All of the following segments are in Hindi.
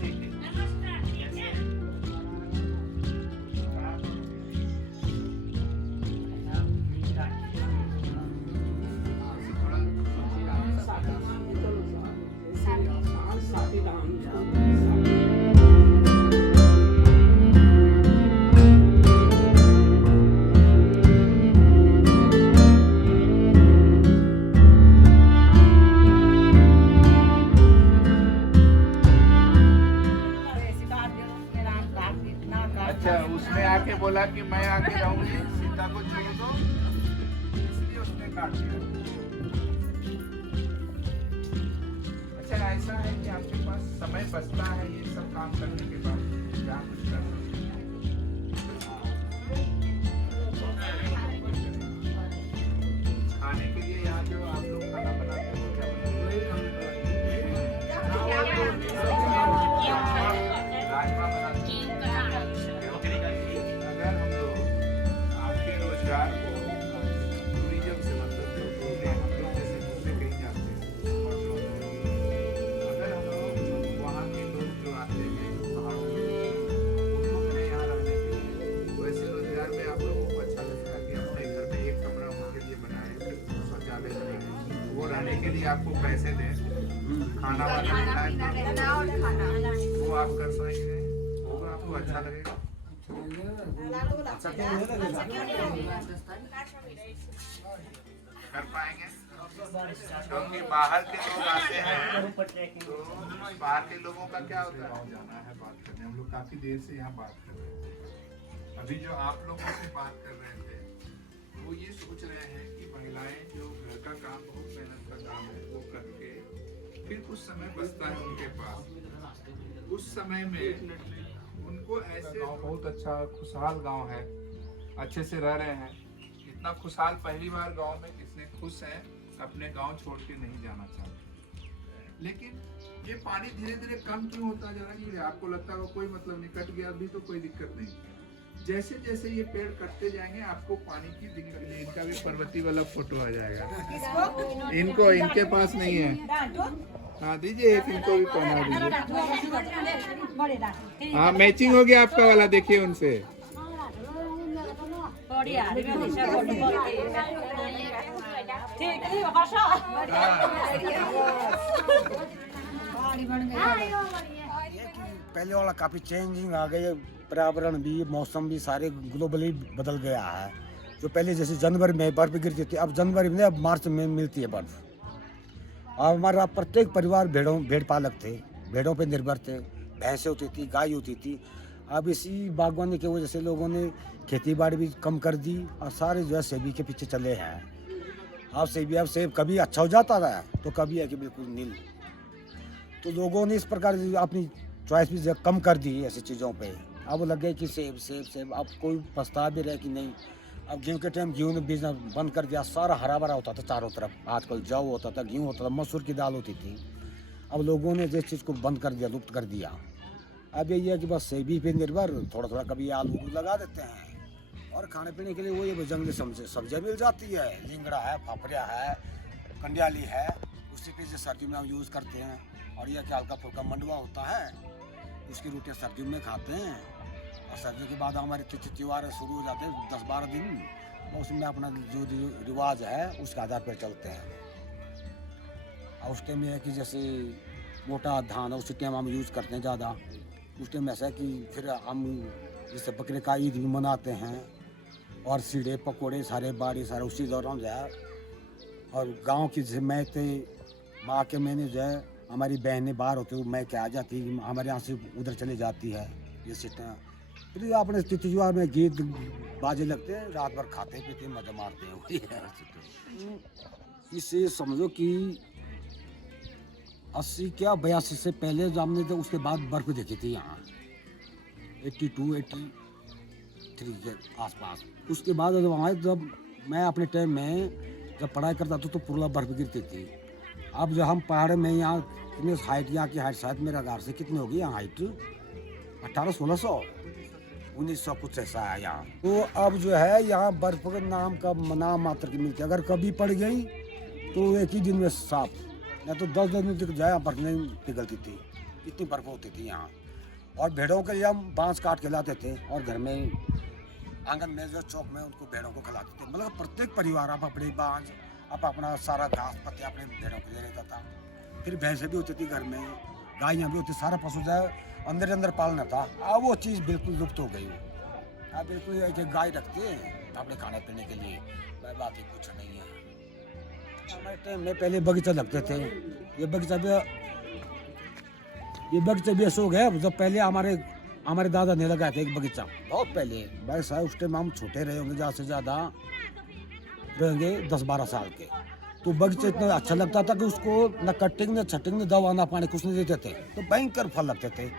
ठीक है। अच्छा, उसने आके बोला कि मैं आके रहूंगी, सीता को छोड़ दो, इसलिए उसने काट दिया। अच्छा, ऐसा है कि आपके पास समय बचता है ये सब काम करने के बाद, क्या कुछ कर सकते हैं? खाने के लिए यहाँ जो आप लोग खाना बनाते हो क्या राजमा बनाते हैं? अगर हम लोग आपके रोजगार को टूरिज्म से मतलब जो बोलते हैं, हम लोग जैसे घूमने कहीं जाते हैं, अगर हम लोग वहाँ के लोग जो आते हैं पहाड़ों में, उनको कहें यहाँ रहने के लिए, वैसे रोजगार में आप लोगों को अच्छा लगता है कि अपने घर में एक कमरा उनके लिए बनाए, शौचालय बने, वो रहने के लिए आपको पैसे दें, खाना वाना बनाए, वो आप कर पाएंगे, होगा आपको अच्छा लगेगा? कर पाएंगे? क्योंकि बाहर के लोग आते हैं, तो बाहर के लोगों का क्या होता है, जाना है बात करने, हम लोग काफी देर से यहाँ बात कर रहे हैं। अभी जो आप लोगों से बात कर रहे थे, वो ये सोच रहे हैं कि महिलाएं जो घर का काम, बहुत मेहनत का काम है, वो करके फिर कुछ समय बचता है उनके पास, उस समय में उनको ऐसे बहुत अच्छा खुशहाल गांव है, अच्छे से रह रहे हैं, इतना खुशहाल पहली बार गांव में कितने खुश हैं, अपने गांव छोड़ के नहीं जाना चाहते। लेकिन ये पानी धीरे धीरे कम क्यों होता जा रहा है? आपको लगता होगा कोई मतलब नहीं, कट गया अभी तो कोई दिक्कत नहीं। जैसे जैसे ये पेड़ कटते जाएंगे आपको पानी की दिक्कत नहीं। इनका भी पर्वती वाला फोटो आ जाएगा, इनको इनके पास नहीं है। हाँ दीजिए एक, इनको भी पहना दीजिए। हाँ मैचिंग हो गया आपका वाला, देखिए उनसे। पहले वाला काफी चेंजिंग आ गई, पर्यावरण भी, मौसम भी सारे ग्लोबली बदल गया है। जो पहले जैसे जनवरी में बर्फ गिरती थी, अब जनवरी में, अब मार्च में मिलती है बर्फ। और हमारा प्रत्येक परिवार भेड़ पालक थे, भेड़ों पे निर्भर थे, भैंसें होती थी, गाय होती थी। अब इसी बागवानी की वजह से लोगों ने खेती बाड़ी भी कम कर दी और सारे जो है सेबी के पीछे चले हैं। अब सेब कभी अच्छा हो जाता था तो कभी है कि बिल्कुल नील। तो लोगों ने इस प्रकार अपनी चॉइस भी कम कर दी ऐसी चीज़ों पे। अब लग गए कि सेब अब कोई पछता भी रहे कि नहीं। अब गेहूँ के टाइम गेहूँ ने बीजना बंद कर दिया, सारा हरा भरा होता था चारों तरफ। आजकल जौ होता था, गेहूँ होता था, मसूर की दाल होती थी। अब लोगों ने जिस चीज़ को बंद कर दिया, लुप्त कर दिया। अब यही है कि बस सेबी पे निर्भर, थोड़ा थोड़ा कभी आलू लगा देते हैं। और खाने पीने के लिए वो ये जंगली सब्जियाँ मिल जाती है, झिंगड़ा है, फाफड़िया है, कंडियाली है, उसी पे जो सर्दियों में हम यूज़ करते हैं। और यह कि हल्का फुल्का मंडुआ होता है, उसकी रोटियाँ सर्दियों में खाते हैं। और सर्दियों के बाद हमारे त्योहार शुरू हो जाते हैं 10-12 दिन, और उसमें अपना जो रिवाज है उसके आधार पर चलते हैं। और उस टाइम में है कि जैसे मोटा धान है, उसी टाइम हम यूज़ करते हैं ज़्यादा। उस टाइम ऐसा है कि फिर हम जैसे बकरे का ईद भी मनाते हैं, और सीढ़े पकोड़े सारे बाड़ी सारे उसी दौरान जो है। और गांव की जैसे मैं थे माँ के महीने जो है, हमारी बहनें बाहर होती है, मैं क्या आ जाती, हमारे यहाँ से उधर चली जाती है। ये सिस्टम फिर अपने त्योहार में गीत बाजे लगते हैं, रात भर खाते पीते मजा मारते हैं, वही है। इससे समझो कि 80 क्या 82 से पहले जो हमने तो उसके बाद बर्फ देखी थी यहाँ 82-83 के आसपास। उसके बाद जब मैं अपने टाइम में जब पढ़ाई करता था तो पूरा बर्फ गिरती थी। अब जो हम पहाड़ में यहाँ कितने हाइट, यहाँ की हाइट शायद मेरे घर से कितनी होगी यहाँ हाइट 1800-1600 1900 कुछ ऐसा है यहाँ। तो अब जो है यहाँ बर्फ के नाम मात्र की मिलती है। अगर कभी पड़ गई तो एक ही दिन में साफ, या तो 10 दिन में जाए बर्फ नहीं पिघलती थी। इतनी बर्फ होती थी यहाँ। और भेड़ों के लिए हम बांस काट के लाते थे और घर में आंगन में जो चौक में उनको भेड़ों को खिलाते थे। मतलब प्रत्येक परिवार आप अपने बांस आप अपना सारा घास पत्ते अपने भेड़ों को ले लेता था। फिर भैंसें भी होती थी घर में, गायें भी होती, सारा पशु जो अंदर अंदर पालना था। अब वो चीज़ बिल्कुल लुप्त हो गई। अब बिल्कुल एक गाय रखते हैं अपने खाने पीने के लिए, बाकी कुछ नहीं है। हमारे टाइम में पहले बगीचा लगते थे। ये बगीचा भी ऐसा हो गया जब पहले हमारे दादा ने लगाया था एक बगीचा, बहुत पहले। भाई साहब उस टाइम हम छोटे रहे होंगे, ज़्यादा से ज़्यादा रहेंगे 10-12 साल के। तो बगीचा इतना अच्छा लगता था कि उसको न कटिंग न छटिंग न दवा ना पानी कुछ नहीं देते थे, तो भयंकर फल लगते थे।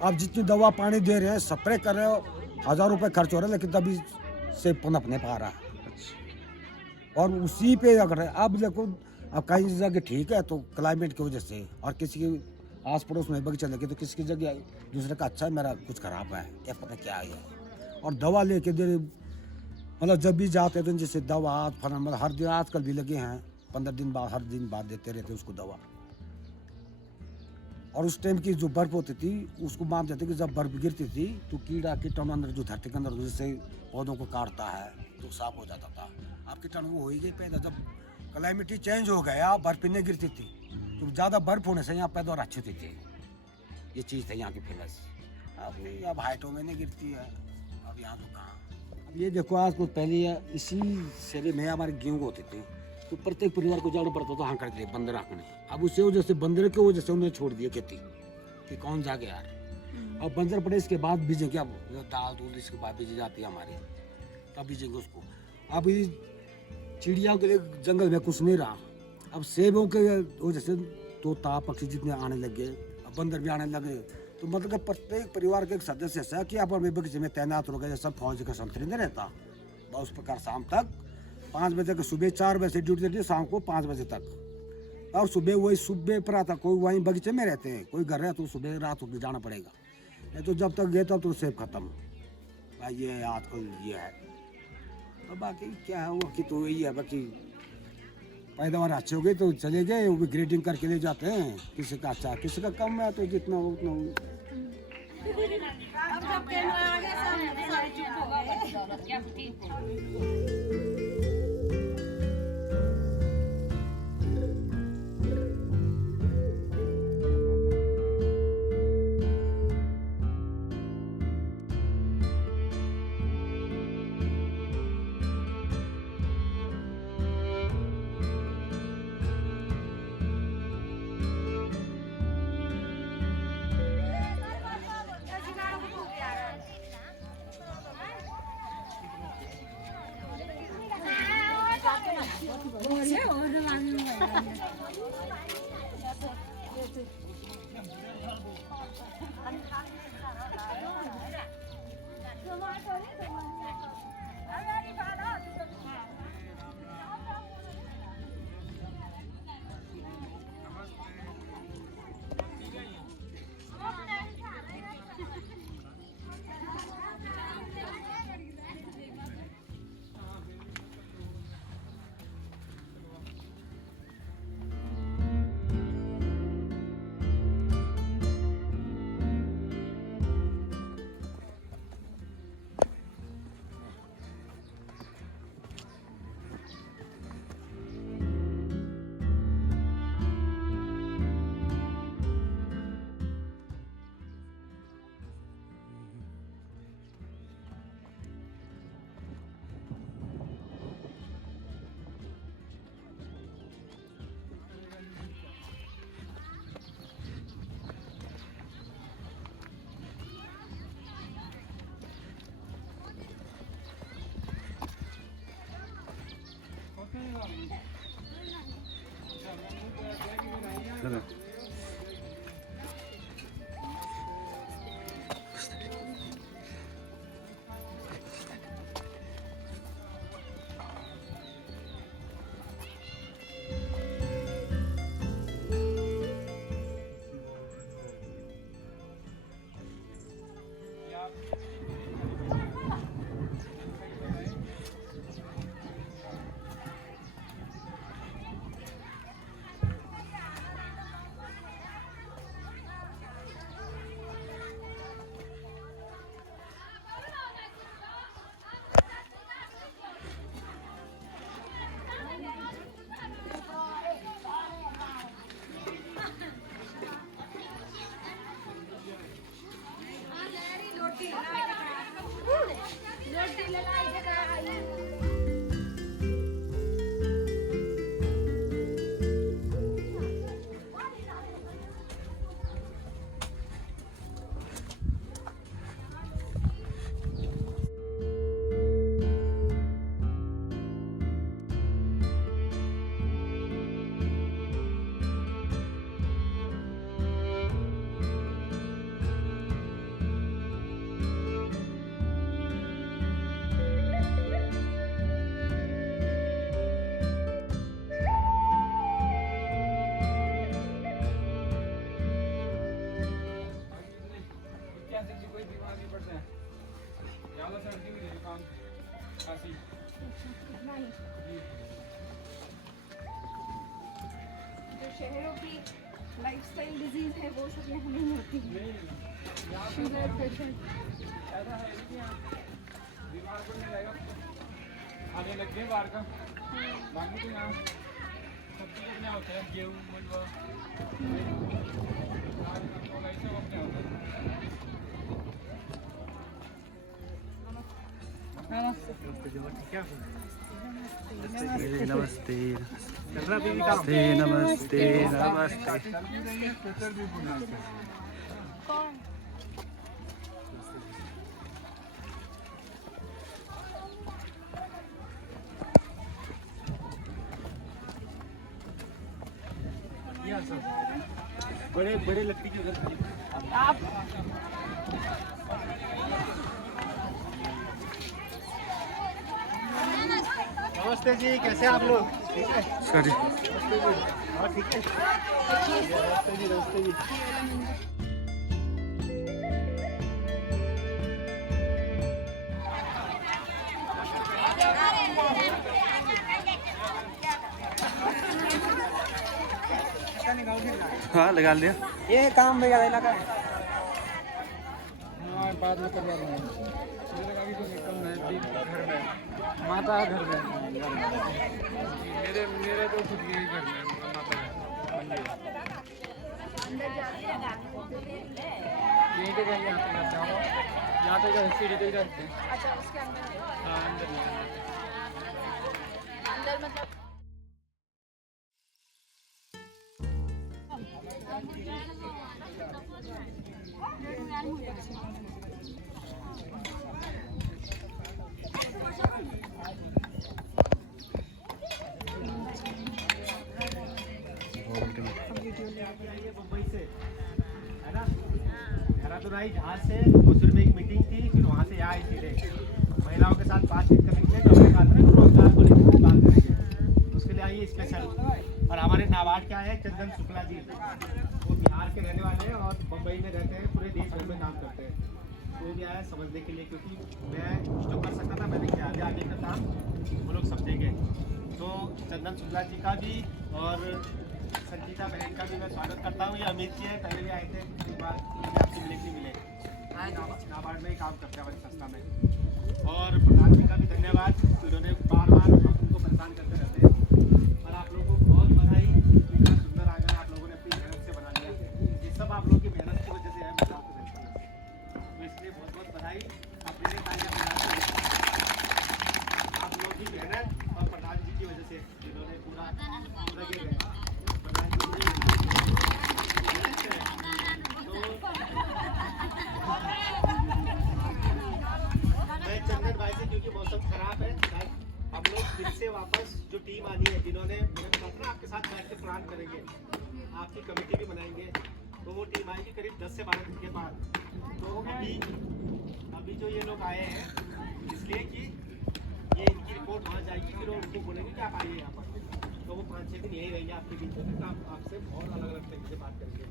अब जितनी दवा पानी दे रहे हैं, स्प्रे कर रहे हो, 1000 रुपये खर्च हो रहा है, लेकिन तभी से पनप नहीं पा रहा। और उसी पे अगर अब देखो, अब कहीं जगह ठीक है तो क्लाइमेट की वजह से, और किसी के आस पड़ोस में बगीचा लगे तो किसी की जगह दूसरे का अच्छा है, मेरा कुछ खराब है, क्या पता क्या है। और दवा लेके दे, मतलब जब भी जाते थे जैसे दवा फल, मतलब हर दिन आजकल भी लगे हैं, 15 दिन बाद हर दिन बाद देते रहते उसको दवा। और उस टाइम की जो बर्फ होती थी उसको मानते थे कि जब बर्फ गिरती थी तो कीड़ा कीटाणु अंदर जो धरती के अंदर जैसे पौधों को काटता है तो साफ हो जाता था। अब कीटाणु वो हो ही गई पैदा, जब क्लाइमेट ही चेंज हो गया, बर्फ नहीं गिरती थी, तो ज़्यादा बर्फ होने से यहाँ पैदावार अच्छी होती थी। ये चीज़ है यहाँ की फेमस। अब हाइटों में नहीं गिरती है, अब यहाँ तो कहाँ। अब ये देखो, आज कुछ पहले इसी शहर में हमारे गेहूँ होते थे, तो प्रत्येक परिवार को जाना पड़ता था हाँ करके बंदर रखने। अब उससे वजह से बंदर की वजह से उन्हें छोड़ दिया खेती कि कौन जाके यार। अब बंदर पड़े इसके बाद बीजेंगे, अब दाल दूध इसके बाद बीजी जाती है हमारी, तब बीजेंगे उसको। अब ये चिड़िया के लिए जंगल में कुछ नहीं रहा। अब सेबों के वजह से तोता पक्षी जितने आने लगे, अब बंदर भी आने लगे, तो मतलब कि प्रत्येक परिवार के एक सदस्य ऐसा कि आप बगीचे में तैनात हो गए, सब फौज का संतरी नहीं रहता। उस प्रकार शाम तक 5 बजे तक, सुबह 4 बजे से ड्यूटी देती है, शाम को 5 बजे तक। और सुबह वही सुबह पर आता, कोई वहीं बगीचे में रहते हैं, कोई घर है तो सुबह रात होकर जाना पड़ेगा, नहीं तो जब तक गए तब तो सेब खत्म। भाई ये आजकल ये है। तो बाकी क्या है, वो कि तो यही है, बाकी पैदावार अच्छी हो गई तो चले गए, वो भी ग्रेडिंग करके ले जाते हैं, किसी का अच्छा किसी का कम है, तो जितना उतना। अब जब कैमरा आ गया सब सारे चुप हो गए। शहरों की लाइफस्टाइल डिजीज है वो सब यहाँ नहीं होती। शुगर प्रेशर आने लग गए बाहर का बाकी तो यहाँ सब्जी अपने होते हैं गेहूँ मंडवा ऐसे अपने होते हैं। नमस्ते नमस्ते नमस्ते नमस्ते। स्वेटर भी बुनना चाहिए। कौन बड़े बड़े लकड़ी के उधर आप नमस्ते जी, कैसे आप लोग? ठीक है सॉरी हाँ ठीक है। नमस्ते जी नमस्ते जी। हाँ लगा लिया। ये काम भैया इलाका है। हाँ बाद में करवा रहे हैं। मेरे का भी तो निकल है दिन घर में माता घर में मेरे तो खुद यही घर में माता यहीं पे कहीं आते हैं यहाँ पे जो सीढ़ी पे रहते हैं। अच्छा उसके अंदर हाँ अंदर अंदर मतलब मुंबई से है ना देहरादून आई जहाज से होसुर में एक मीटिंग थी फिर वहाँ से यहाँ आई सीधे महिलाओं के साथ बातचीत करेंगे जो अपने साथ में रोजगार को लेकर बात करेंगे उसके लिए आई स्पेशल। और हमारे नाबार्ड क्या है चंदन शुक्ला जी वो बिहार के रहने वाले हैं और मुंबई में रहते हैं पूरे देश भर में काम करते हैं। तो वो भी आया समझने के लिए क्योंकि मैं जो कर सकता था मैंने किया आगे का काम वो लोग समझेंगे। तो चंदन शुक्ला जी का भी और संजीता बहन का भी मैं स्वागत करता हूँ। ये अमित जी है पहले भी आए थे एक बार आपसे मिले नाबार्ड में ही काम करते हैं हमारी संस्था में। और प्रधान जी का भी धन्यवाद उन्होंने बार बार उनको परेशान करते रहते हैं। और आप लोगों को बहुत बधाई इतना सुंदर आंगन आप लोगों ने अपनी मेहनत से बना लिया। ये सब आप लोगों की मेहनत की वजह से है मैं आपको बिल्कुल तो इसलिए बहुत बहुत बधाई। आप मेरे आप लोगों की मेहनत और प्रधान जी की वजह से जिन्होंने पूरा लगे रहे प्रधान जी की मैं चंदन भाई से क्योंकि मौसम खराब है हम लोग फिर से वापस जो टीम आनी है जिन्होंने मैंने बताया था ना आपके साथ बैठ के प्लान करेंगे आपकी कमेटी भी बनाएंगे तो वो टीम आएगी करीब 10 से 12 दिन के बाद। तो अभी जो ये लोग आए हैं इसलिए कि ये इनकी रिपोर्ट वहाँ जाएगी फिर वो उनको बोलेंगे कि आप आइए यहाँ पर तो वो 5-6 दिन यही रहेंगे आपके बीच में। तो आपसे बहुत अलग अलग तरीके से बात करेंगे।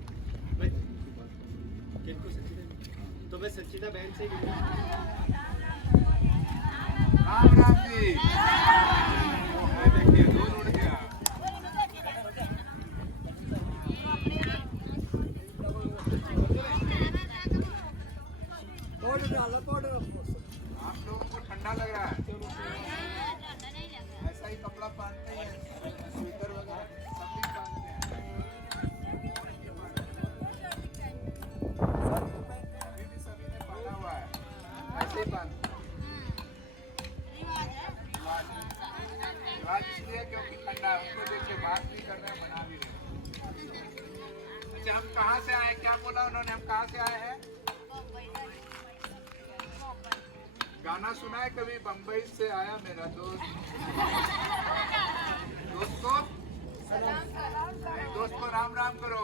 तो मैं संचिता बहन से राम राम जी। देखिए दूर उड़ गया। आप लोगों को ठंडा लग रहा है ऐसा ही कपड़ा पहनते हैं स्वेटर वगैरह सभी पहनते हैं। अभी भी सभी ने पहना हुआ है ऐसे ही पहनते हैं। आज इसलिए क्योंकि ठंडा है उनको देखिए बात भी कर रहे हैं बना भी रहे हैं। अच्छा हम कहाँ से आए क्या बोला उन्होंने हम कहाँ से आए हैं? गाना सुना है कभी बम्बई से आया मेरा दोस्त दोस्त को राम राम करो।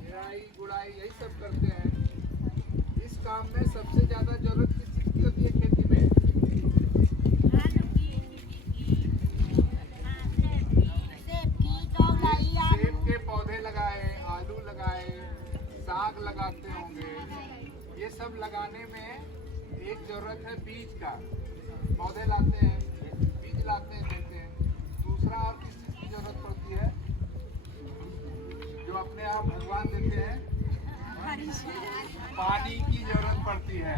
निराई गुड़ाई यही सब करते हैं। इस काम में सबसे ज्यादा जरूरत किस चीज की होती है खेती में? सेब के पौधे लगाए आलू लगाए साग लगाते होंगे। ये सब लगाने में एक जरूरत है बीज का। पौधे लाते हैं बीज लाते हैं देते हैं। दूसरा और किस चीज की भगवान देते हैं? पानी की जरूरत पड़ती है,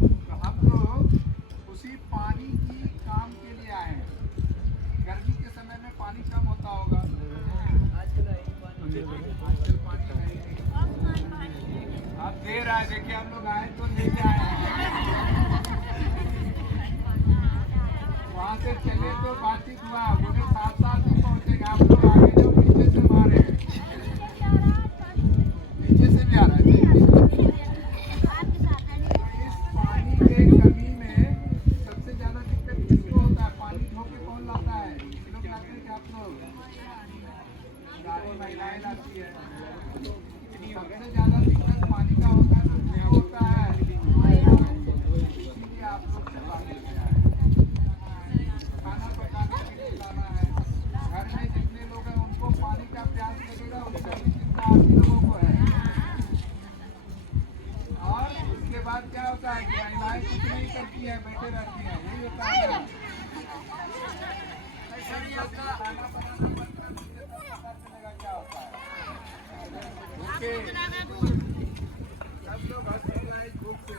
तो हम लोग उसी पानी की काम के लिए आए हैं। गर्मी के समय में पानी कम होता होगा, आजकल पानी नहीं। अब दे रहा है, देखिए हम लोग आए तो लेके आए हैं। वहाँ से चले तो बातचीत हुआ, बोले 7 नहीं पहुँचेंगे, आप लोग आगे जो पीछे से मारे, पीछे से भी आ रहा है। इस पानी के कमी में सबसे ज्यादा दिक्कत किसको होता है? पानी धोके कौन लाता है? लोग लाते हैं कि आप लोग? सारी महिलाएं लाती है। सबसे ज्यादा दिक्कत पानी का होता है, तो किसको होता है? इसीलिए आप लोग से बात करते हैं। खाना पकाने के लिए लाना है, घर में जितने लोग हैं उनको पानी का प्यास लगेगा, उनका भी चिंता आप ही लोगों को है। और उसके बाद क्या होता है कि महिलाएं कुछ नहीं करती है, बैठे रहती है, यही होता है ना। खाना बनाना बंद कर दीजिए तो पता चलेगा क्या होता है। ओके, सब लोग हंस रहे हैं भूख से।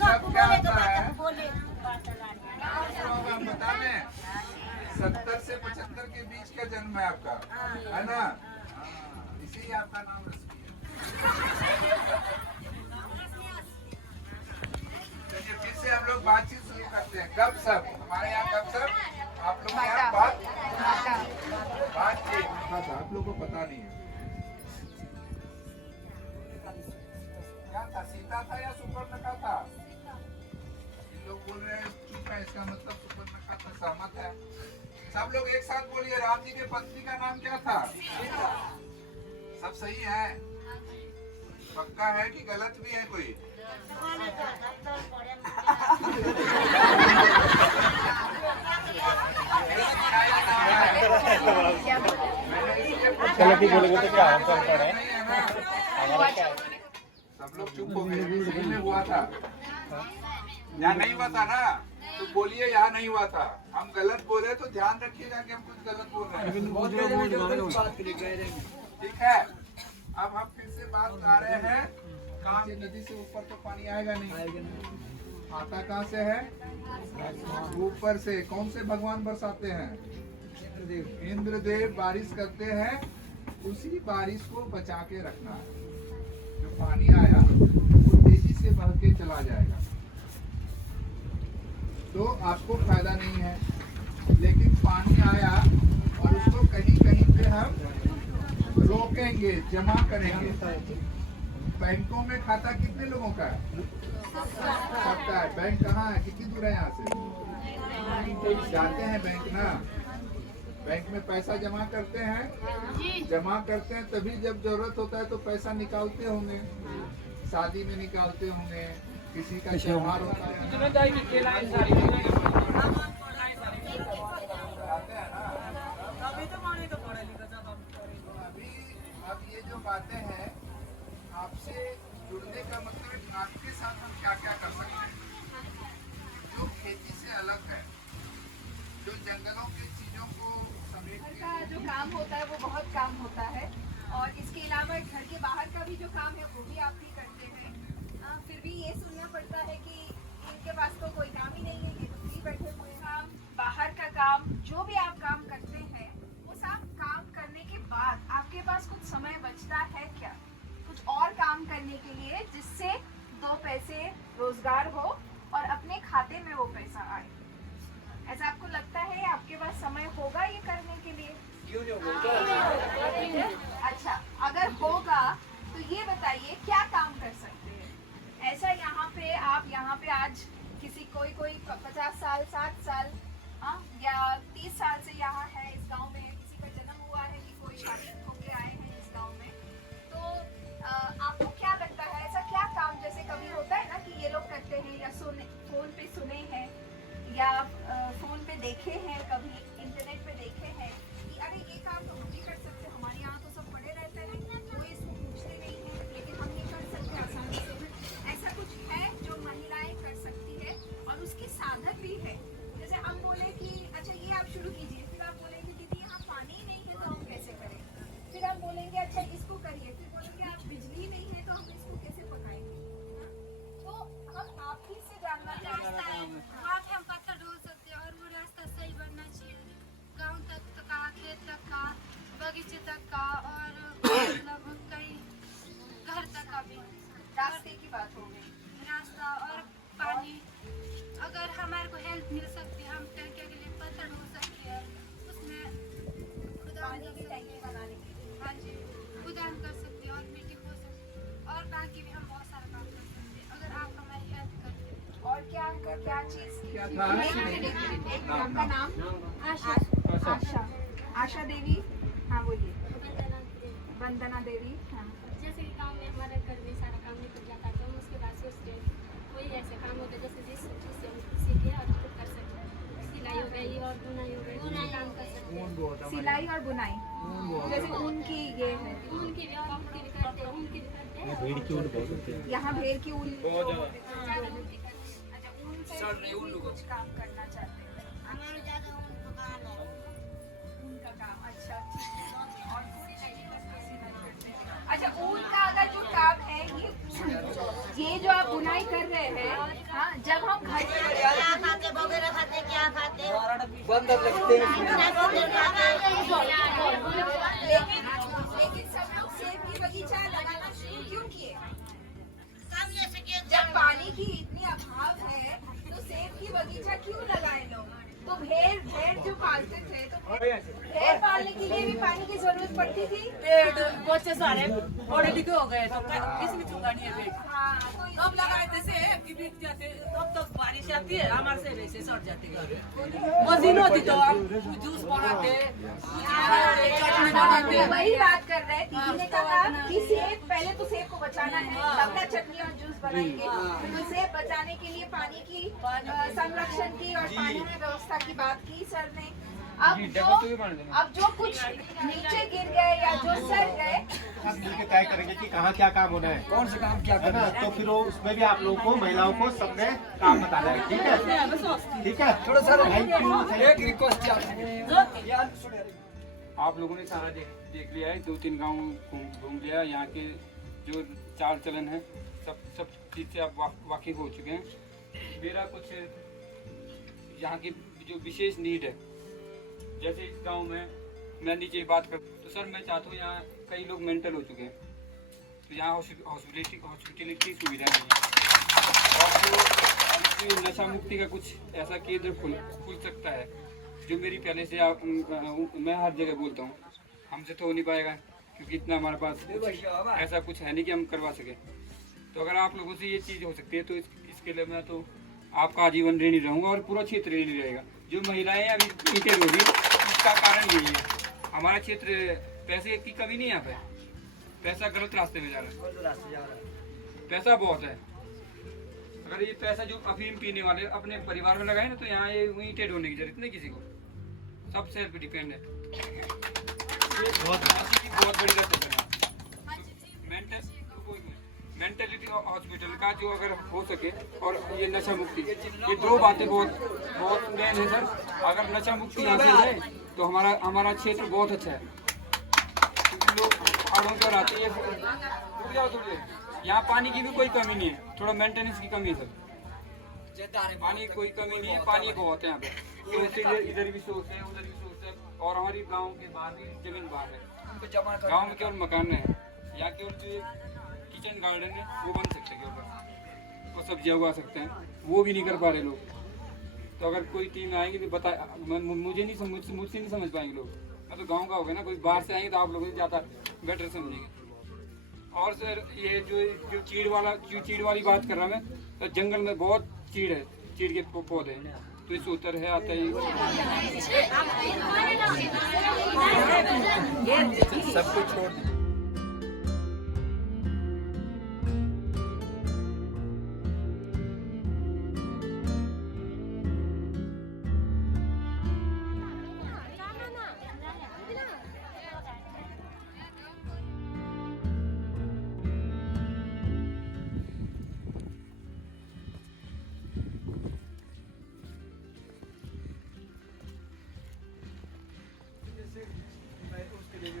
सब क्या होता है? हम बता दें, 70 से 75 के बीच का जन्म है आपका, है ना? इसी आपका नाम रश्मि है। चलिए फिर से हम लोग बातचीत शुरू करते हैं। कब सब हमारे यहाँ कब सब आप लोग के यहाँ बातचीत आप लोग को पता नहीं है क्या था? सीता था या सुपर्णखा था? लोग बोल रहे हैं चुप है, इसका मतलब सुपर्णखा था। सहमत है? सब लोग एक साथ बोलिए, राम जी के पत्नी का नाम क्या था? सब सही है? पक्का है कि गलत भी है कोई? सब लोग चुप हो गए, सही में हुआ था? यहाँ नहीं हुआ था ना, तो बोलिए यहाँ नहीं हुआ था। हम गलत बोले तो ध्यान रखिएगा कि हम कुछ गलत बोल रहे हैं। ठीक है, अब हम फिर से बात कर रहे हैं। काम नदी से ऊपर तो पानी आएगा नहीं, आता कहाँ से है? ऊपर से। कौन से भगवान बरसाते हैं? इंद्रदेव बारिश करते हैं, उसी बारिश को बचा के रखना है। जो पानी आया वो तेजी से बह के चला जाएगा, तो आपको फायदा नहीं है। लेकिन पानी आया और उसको कहीं कहीं पे हम रोकेंगे, जमा करेंगे। बैंकों में खाता कितने लोगों का है? सबका है। बैंक कहाँ है? कितनी दूर है यहाँ से? जाते हैं बैंक ना, बैंक में पैसा जमा करते हैं। जमा करते हैं तभी जब जरूरत होता है तो पैसा निकालते होंगे, शादी में निकालते होंगे, किसी का त्योहार होता है। अब ये जो बातें हैं, आपसे जुड़ने का मतलब आपके साथ हम क्या क्या कर सकते हैं जो खेती से अलग है, जो जंगलों की चीजों को समेट का जो काम होता है वो बहुत काम होता है, और इसके अलावा घर के बाहर का भी जो काम है वो भी आप ही करते हैं। फिर भी ये सुनना पड़ता है कि इनके पास तो कोई काम ही नहीं है, ये तो फ्री बैठे हुए हैं। बाहर का काम, जो भी आप काम करते हैं, वो सब काम करने के बाद आपके पास कुछ समय बचता है क्या? कुछ और काम करने के लिए, जिससे 2 पैसे रोजगार हो और अपने खाते में वो पैसा आए। ऐसा आपको लगता है आपके पास समय होगा ये करने के लिए? अच्छा, अगर होगा तो ये बताइए क्या काम कर सकते हैं? ऐसा यहाँ पे आप यहाँ पे आज किसी कोई 50 साल 60 साल या 30 साल से यहाँ है इस गांव में, किसी का जन्म हुआ है कि कोई शादी होके आए हैं इस गांव में, तो आपको क्या लगता है ऐसा क्या काम, जैसे कभी होता है ना कि ये लोग करते हैं या फोन पे सुने हैं या फोन पे देखे हैं, कभी इंटरनेट पे देखे हैं कि अरे ये काम तो हम भी कर सकते हैं, हमारे यहाँ तो सब पड़े रहते हैं, कोई इसको पूछते नहीं है, लेकिन हम ये कर सकते हैं आसानी से। ऐसा कुछ है जो महिलाएं कर सकती है और उसके साधन भी है? जैसे हम बोले कि अच्छा ये आप शुरू कीजिए, फिर आप बोले कि दीदी यहाँ पानी नहीं है तो हेल्प मिल सकती है, हम टंकियों के लिए पत्थर हो सकती है, उसमें पानी की टंकी बनाने के लिए। हाँ जी उदान कर सकते हैं और मीटिंग हो सकती है और बाकी भी हम बहुत सारा काम कर सकते हैं अगर आप हमारी हेल्प करें। और क्या चीज? क्या था? एक आपका नाम? आशा आशा। आशा देवी। हाँ बोलिए। वंदना देवी। हाँ। जैसे कि गांव में हमारा घर में सारा काम निकल जाता है तो हम उसके बाद सोचते हैं कोई ऐसे काम होते जैसे जिस चीज़ से हम सीखे और खुद कर सकते हैं। सिलाई हो गई और बुनाई हो गई, बुनाई काम कर सकते हैं। सिलाई और बुनाई, जैसे ऊन की ये है, उनकी भी और उनकी भी करते हैं, उनकी भी करते हैं। भेड़ की ऊन बहुत होती है। यहाँ भेड़ की ऊन जो बहुत होते हैं, ज़्यादा ऊन की करते हैं। अच्छा ऊन से भी कुछ काम करना चाहते हैं। हमारा ज़्यादा ऊन दुकान है। ऊन का काम, अच्छा और अच्छा ऊन का अगर जो काम है ये जो आप बुनाई कर रहे हैं, हाँ जब हम घर क्या खाते वगैरह खाते क्या खाते लेकिन सब लोग सेब की बगीचा लगाना शुरू क्यों किए? जब पानी की इतनी अभाव है तो सेब की बगीचा क्यों लगाए लोग? तो भेड़ जो पालते थे तो भेड़ पालने के लिए भी पानी की जरूरत पड़ती थी। बच्चे सारे पढ़े लिखे हो गए तो किसमें चुकानी है पेट? हाँ तो तब लगाए थे से कि बिक जाते, तब तक बारिश आती है हमारे से वैसे सड़ जाते घर। मशीन होती तो हम जूस बनाते, चटनी बनाते। वही बात कर रहे हैं। दीदी ने कहा कि सेब, पहले तो सेब को बचाना है तब ना चटनी और जूस बनाएंगे। तो सेब बचाने के लिए पानी की संरक्षण की और पानी की व्यवस्था की बात की सर ने। अब जो कुछ नीचे गिर गए या जो सड़ गए, हम मिलकर तय करेंगे कि कहाँ क्या काम होना है, कौन से काम क्या है ना। तो फिर वो उसमें भी आप लोगों को, महिलाओं को सबने काम बताना है, ठीक है? ठीक है, थोड़ा सा एक रिक्वेस्ट आप लोगों ने सारा देख लिया है, 2-3 गांव घूम लिया, यहाँ के जो चाल चलन है सब चीज़ से आप वाकिफ हो चुके हैं। मेरा कुछ यहाँ की जो विशेष नीड है, जैसे इस गांव में मैं नीचे बात कर तो सर मैं चाहता हूँ, यहाँ कई लोग मेंटल हो चुके हैं तो यहाँ हॉस्पिटलिटी सुविधा नहीं है और जो नशा मुक्ति का कुछ ऐसा केंद्र खुल सकता है जो मेरी पहले से मैं हर जगह बोलता हूँ, हमसे तो हो नहीं पाएगा क्योंकि इतना हमारे पास ऐसा कुछ है नहीं कि हम करवा सकें। तो अगर आप लोगों से ये चीज़ हो सकती है तो इसके लिए मैं तो आपका आजीवन ऋणी रहूँगा और पूरा क्षेत्र ऋणी रहेगा। जो महिलाएं अभी नीचे हो रही उसका कारण यही है, हमारा क्षेत्र पैसे की कमी नहीं है, यहाँ पे पैसा गलत रास्ते में जा रहा है, पैसा बहुत है। अगर ये पैसा जो अफीम पीने वाले अपने परिवार में लगाए ना तो यहाँ ये वहीं टेढ़ होने की जरूरत नहीं किसी को, सब सेल्फ डिपेंड है। बहुत बड़ी रस्ते मेंटलिटी हॉस्पिटल का जो अगर हो सके और ये नशा मुक्ति, ये दो बातें बहुत मेन है सर। अगर नशा मुक्ति यहाँ से जाए तो हमारा क्षेत्र बहुत अच्छा है क्योंकि लोग पहाड़ों पर आते हैं। रुक जाओ थोड़ी, यहाँ पानी की भी कोई कमी नहीं है, थोड़ा मेंटेनेंस की कमी है सर। पानी की कोई कमी नहीं है, पानी बहुत है यहाँ पे, तो इसलिए इधर भी सोच है उधर भी सोच है। और हमारी गाँव के बाहर भी जमीन बाहर है, गाँव में केवल मकान है, यहाँ केवल जो किचन गार्डन है वो बन सकते हैं केवल, और सब्जियाँ उगा सकते हैं, वो भी नहीं कर पा रहे लोग। तो अगर कोई टीम आएगी तो मुझसे नहीं समझ पाएंगे लोग। मैं तो गांव का हो गया ना, कोई बाहर से आएंगे तो आप लोगों से ज़्यादा बेटर समझेंगे। और सर ये जो चीड़ वाली बात कर रहा मैं, तो जंगल में बहुत चीड़ है, चीड़ के पौधे हैं, तो इस उत्तर है आता ही सब कुछ छोड़ उसके लिए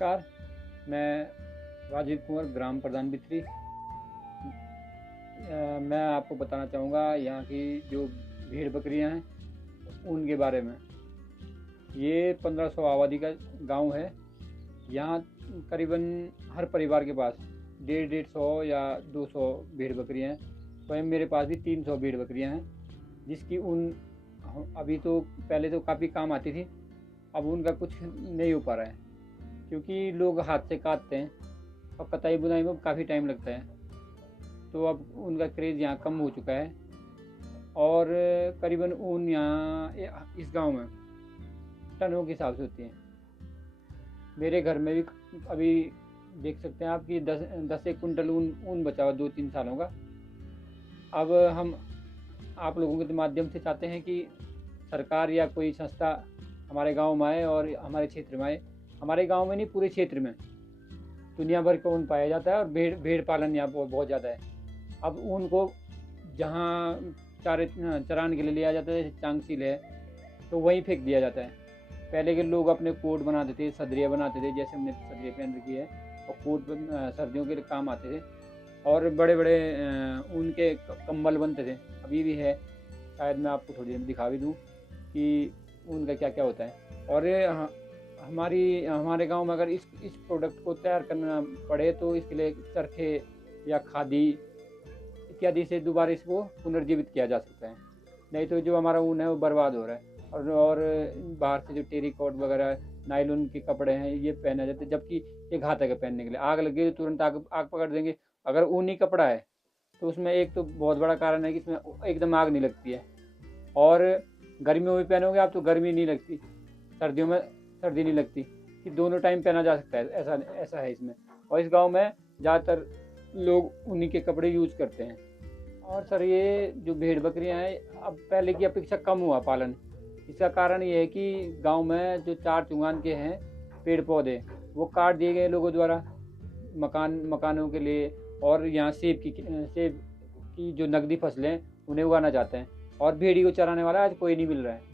नमस्कार, मैं राजीव कुंवर, ग्राम प्रधान बिथरी। मैं आपको बताना चाहूँगा यहाँ की जो भेड़ बकरियाँ हैं उनके बारे में। ये 1500 आबादी का गांव है। यहाँ करीबन हर परिवार के पास 150 या 200 भेड़ बकरियाँ हैं। स्वयं मेरे पास भी 300 भेड़ बकरियाँ हैं, जिसकी ऊन अभी तो पहले तो काफ़ी काम आती थी, अब उनका कुछ नहीं हो पा रहा है क्योंकि लोग हाथ से काटते हैं और कटाई बुनाई में काफ़ी टाइम लगता है। तो अब उनका क्रेज़ यहाँ कम हो चुका है और करीबन ऊन यहाँ इस गांव में टनों के हिसाब से होती है। मेरे घर में भी अभी देख सकते हैं आप कि 10 एक कुंटल ऊन बचा हुआ 2-3 सालों का। अब हम आप लोगों के माध्यम से चाहते हैं कि सरकार या कोई संस्था हमारे गांव में आए और हमारे क्षेत्र में आए। हमारे गांव में नहीं, पूरे क्षेत्र में दुनिया भर का ऊन पाया जाता है और भेड़ पालन यहाँ बहुत ज़्यादा है। अब ऊन को जहाँ चरान के लिए लिया जाता है, जैसे चांगसील है, तो वहीं फेंक दिया जाता है। पहले के लोग अपने कोट बनाते थे, सदरियाँ बनाते थे, जैसे हमने सदरियाँ पहन रखी है, और कोट सर्दियों के लिए काम आते थे और बड़े बड़े ऊन के कंबल बनते थे, अभी भी है। शायद मैं आपको थोड़ी देर में दिखा भी दूँ कि ऊन का क्या क्या होता है। और हमारे गांव में अगर इस प्रोडक्ट को तैयार करना पड़े तो इसके लिए चरखे या खादी इत्यादि से दोबारा इसको पुनर्जीवित किया जा सकता है, नहीं तो जो हमारा ऊन है वो बर्बाद हो रहा है। और बाहर से जो टेरिकॉट वगैरह नायलॉन के कपड़े हैं ये पहने जाते हैं, जबकि ये घातक है पहनने के लिए। आग लगे तो तुरंत आग पकड़ देंगे। अगर ऊनी कपड़ा है तो उसमें एक तो बहुत बड़ा कारण है कि इसमें एकदम आग नहीं लगती है, और गर्मियों में पहनोगे आप तो गर्मी नहीं लगती, सर्दियों में सर्दी नहीं लगती, कि दोनों टाइम पहना जा सकता है, ऐसा है इसमें। और इस गांव में ज़्यादातर लोग ऊनी के कपड़े यूज़ करते हैं। और सर, ये जो भेड़ बकरियां हैं अब पहले की अपेक्षा कम हुआ पालन। इसका कारण ये है कि गांव में जो चार चुंगान के हैं पेड़ पौधे वो काट दिए गए लोगों द्वारा मकानों के लिए, और यहाँ सेब की जो नकदी फसलें उन्हें उगाना चाहते हैं, और भेड़ी को चराने वाला आज कोई नहीं मिल रहा है।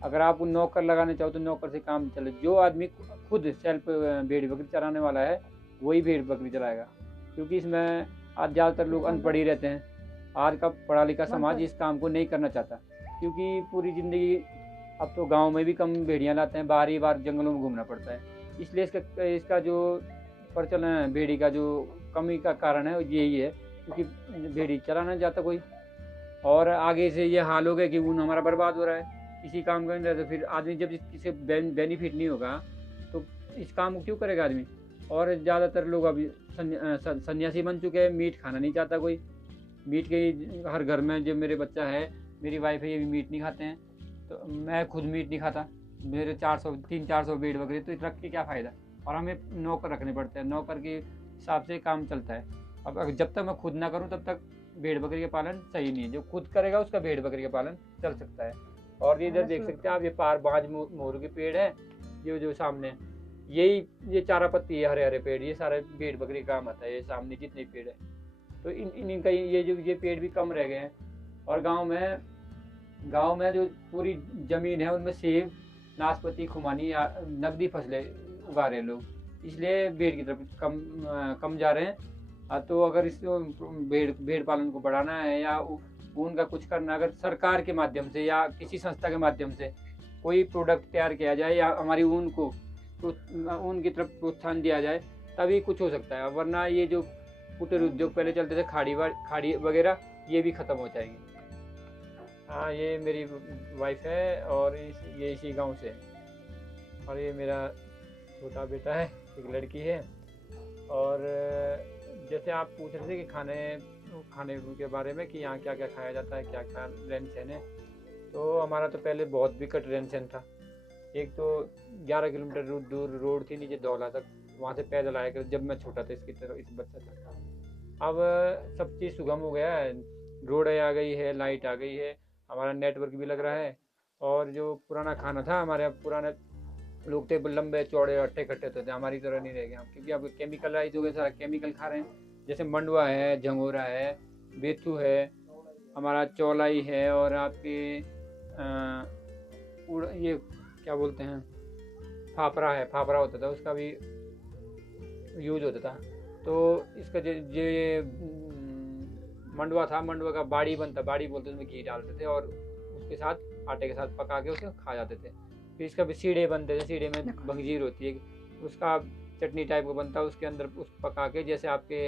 अगर आप नौकर लगाने चाहो तो नौकर से काम चले। जो आदमी खुद सेल्फ भेड़ बकरी चराने वाला है वही भेड़ बकरी चलाएगा, क्योंकि इसमें आज ज़्यादातर लोग अनपढ़ ही रहते हैं। आज का पढ़ा लिखा समाज इस काम को नहीं करना चाहता, क्योंकि पूरी ज़िंदगी अब तो गांव में भी कम भेड़ियां लाते हैं, बाहर ही बाहर जंगलों में घूमना पड़ता है। इसलिए इसका जो प्रचलन है भेड़ी का, जो कमी का कारण है यही है, क्योंकि भेड़ी चलाना चाहता कोई। और आगे से ये हाल हो गया कि ऊन हमारा बर्बाद हो रहा है इसी काम का, तो फिर आदमी जब इससे बेनिफिट नहीं होगा तो इस काम को क्यों करेगा आदमी। और ज़्यादातर लोग अभी सन्यासी बन चुके हैं, मीट खाना नहीं चाहता कोई। मीट के हर घर में, जो मेरे बच्चा है, मेरी वाइफ है, ये भी मीट नहीं खाते हैं, तो मैं खुद मीट नहीं खाता। मेरे 300-400 भेड़ बकरी, तो रख के क्या फ़ायदा। और हमें नौकर रखने पड़ते हैं, नौकर के हिसाब से काम चलता है। अब जब तक मैं खुद ना करूं तब तक भेड़ बकरी का पालन सही नहीं है। जो खुद करेगा उसका भेड़ बकरी का पालन चल सकता है। और ये इधर देख सकते हैं आप, ये पार बाज मोरू के पेड़ है, जो सामने ये चारा पत्ती है, हरे हरे पेड़, ये सारे भेड़ बकरी का काम आता है। ये सामने जितने पेड़ है, तो इनका ये पेड़ भी कम रह गए हैं। और गांव में जो पूरी ज़मीन है उनमें सेब, नाशपाती, खुमानी या नकदी फसलें उगा रहे हैं लोग, इसलिए भेड़ की तरफ कम जा रहे हैं। तो अगर इस भेड़ पालन को बढ़ाना है या उनका कुछ करना, अगर सरकार के माध्यम से या किसी संस्था के माध्यम से कोई प्रोडक्ट तैयार किया जाए या हमारी ऊन की तरफ प्रोत्साहन दिया जाए, तभी कुछ हो सकता है। वरना ये जो कुटीर उद्योग पहले चलते थे, खाड़ी वगैरह, ये भी ख़त्म हो जाएंगे। हाँ, ये मेरी वाइफ है और ये इसी गांव से है। और ये मेरा छोटा बेटा है, एक लड़की है। और जैसे आप पूछ रहे थे कि खाने के बारे में कि यहाँ क्या क्या खाया जाता है, क्या क्या रहन सहन है, तो हमारा तो पहले बहुत विकट रहन सहन था। एक तो 11 किलोमीटर दूर रोड थी नीचे दौला तक, वहाँ से पैदल आया कर जब मैं छोटा था, इस बच्चा था। अब सब चीज़ सुगम हो गया है, रोड आ गई है, लाइट आ गई है, हमारा नेटवर्क भी लग रहा है। और जो पुराना खाना था, हमारे पुराने लोग थे लंबे चौड़े हट्टे कट्टे होते थे, हमारी तरह नहीं रह गए हम, क्योंकि अब केमिकलाइज हो गए, सारा केमिकल खा रहे हैं। जैसे मंडुआ है, झंगोरा है, बेथू है, हमारा चौलाई है, और आपके ये क्या बोलते हैं, फाफड़ा है, फाफड़ा होता था, उसका भी यूज होता था। तो इसका जो ये मंडवा था, मंडवा का बाड़ी बनता, बाड़ी बोलते, उसमें घी डालते थे और उसके साथ आटे के साथ पका के उसे खा जाते थे। फिर इसका भी सीढ़े बनते थे, सीढ़े में भंगजीर होती है, उसका चटनी टाइप का बनता है, उसके अंदर उस पका के, जैसे आपके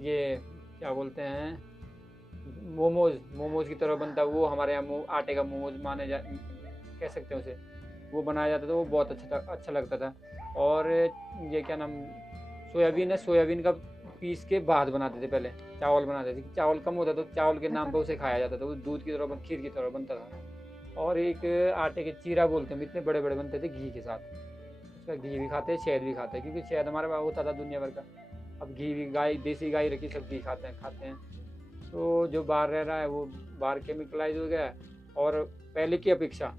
ये क्या बोलते हैं मोमोज की तरह बनता है वो, हमारे यहाँ आटे का मोमोज कह सकते हैं उसे, वो बनाया जाता था, वो बहुत अच्छा लगता था। और ये क्या नाम, सोयाबीन है, सोयाबीन का पीस के बाद बनाते थे, पहले चावल बनाते थे, चावल कम होता था तो चावल के नाम पर उसे खाया जाता था, वो दूध की तरह खीर की तरह बनता था। और एक आटे के चीरा बोलते हैं, इतने बड़े बड़े बनते थे घी के साथ, उसका घी भी खाते हैं, शहद भी खाते हैं, क्योंकि शहद हमारे पास होता था दुनिया भर का। अब घी भी, गाय देसी गाय रखी, सब घी खाते हैं। तो जो बाहर रह रहा है वो बाहर केमिकलाइज हो गया है, और पहले की अपेक्षा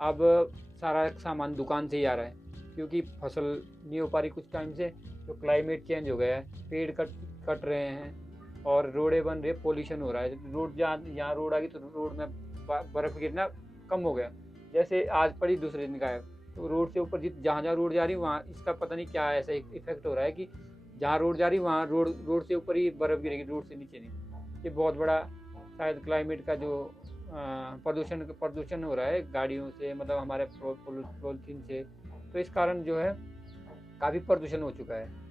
अब सारा सामान दुकान से ही आ रहा है, क्योंकि फसल नहीं हो पा रही कुछ टाइम से, तो क्लाइमेट चेंज हो गया है, पेड़ कट रहे हैं और रोडें बन रही है, पोल्यूशन हो रहा है। रोड यहाँ रोड आ गई तो रोड में बर्फ़ गिरना कम हो गया, जैसे आज पड़ी दूसरे दिन गायब। तो रोड से ऊपर जहाँ रोड जा रही वहाँ इसका पता नहीं क्या ऐसा इफेक्ट हो रहा है कि जहाँ रोड जा रही वहाँ रोड से ऊपर ही बर्फ़ गिरेगी, रोड से नीचे नहीं। ये बहुत बड़ा शायद क्लाइमेट का जो प्रदूषण हो रहा है गाड़ियों से, मतलब हमारे पॉलीथीन से, तो इस कारण जो है काफ़ी प्रदूषण हो चुका है।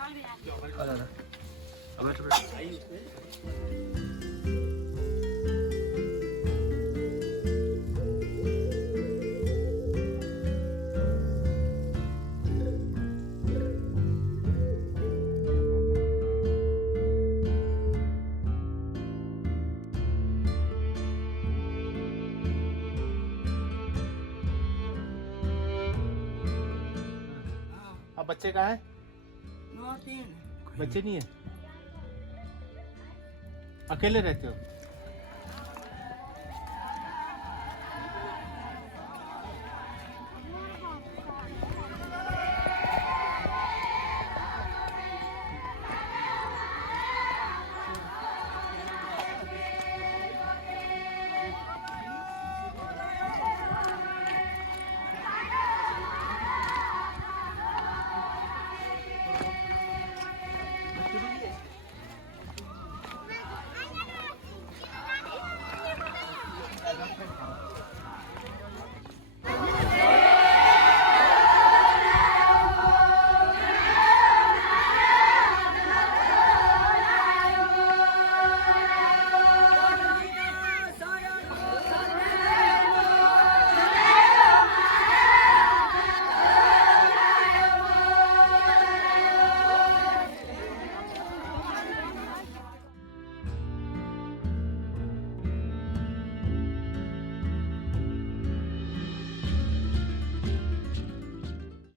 हम भी आते अब बच्चे कहाँ है? बच्चे नहीं है, अकेले रहते हो?